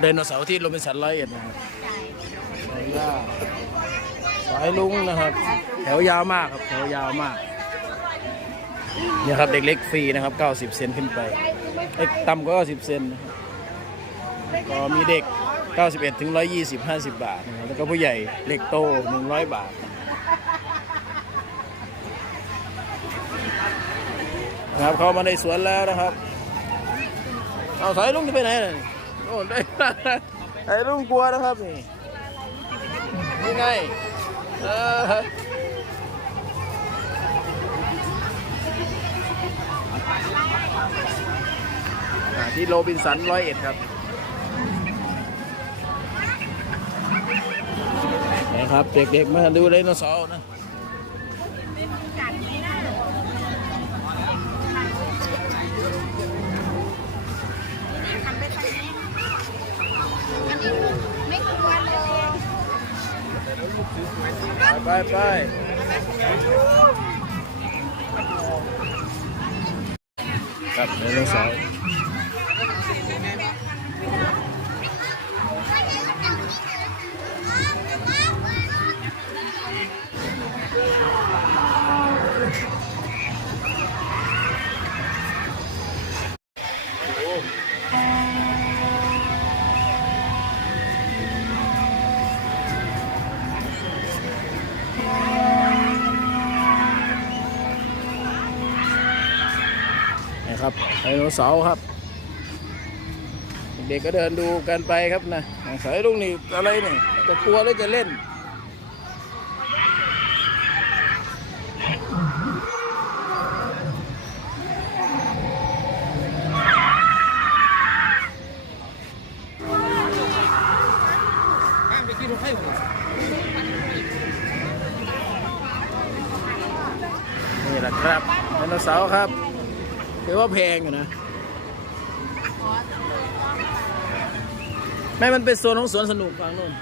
ไดโนเสาร์ที่โรบินสันร้อยเอ็ดนะครับสายล่าสายลุงนะครับ แถวยาวมากครับ แถวยาวมาก เนี่ยครับเด็กเล็กฟรีนะครับ 90 เซนขึ้นไปเล็กต่ำก็90 เซนนะครับก็มีเด็ก 91 ถึง 120 50 บาทนะครับแล้วก็ผู้ใหญ่เล็กโต 100 บาท นะครับเข้ามาในสวนแล้วนะครับ เอาสายลุงจะไปไหนน่ะ โอ้ได้ลุงกลัวนะครับนี่นี่ไงเออที่โรบินสันร้อยเอ็ดครับนะครับ เด็กๆ มาดูไดโนเสาร์นะ ไปไปไปครับไดโนเสาย นะครับไดโนเสาร์ครับ เด็กก็เดินดูกันไปครับนะสายลุงนี่อะไรนี่จะกลัวหรือจะเล่นนี่แหละครับไดโนเสาร์ครับ ถือว่าแพงอยู่นะแม่มันเป็นโซนของสวนสนุกฝั่งนู้น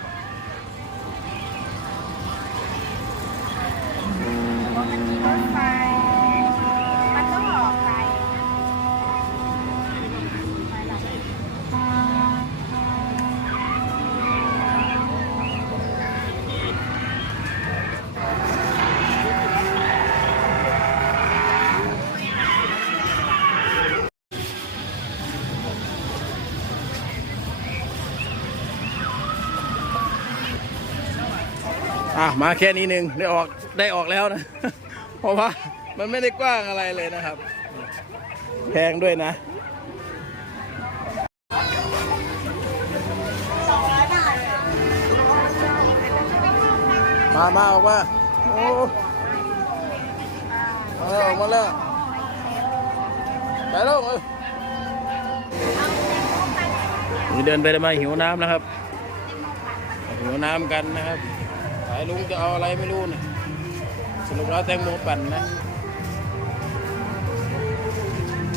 อะมาแค่นี้หนึ่งได้ออกได้ออกแล้วนะ เพราะว่ามันไม่ได้กว้างอะไรเลยนะครับ แพงด้วยนะมามาออกมาโอ้เออออกมาแล้วไปแล้วเออเดินไปได้มาหิวน้ำนะครับ หิวน้ำกันนะครับ ลุงจะเอาอะไรไม่รู้นะสรุปแล้วแตงโมปั่นนะ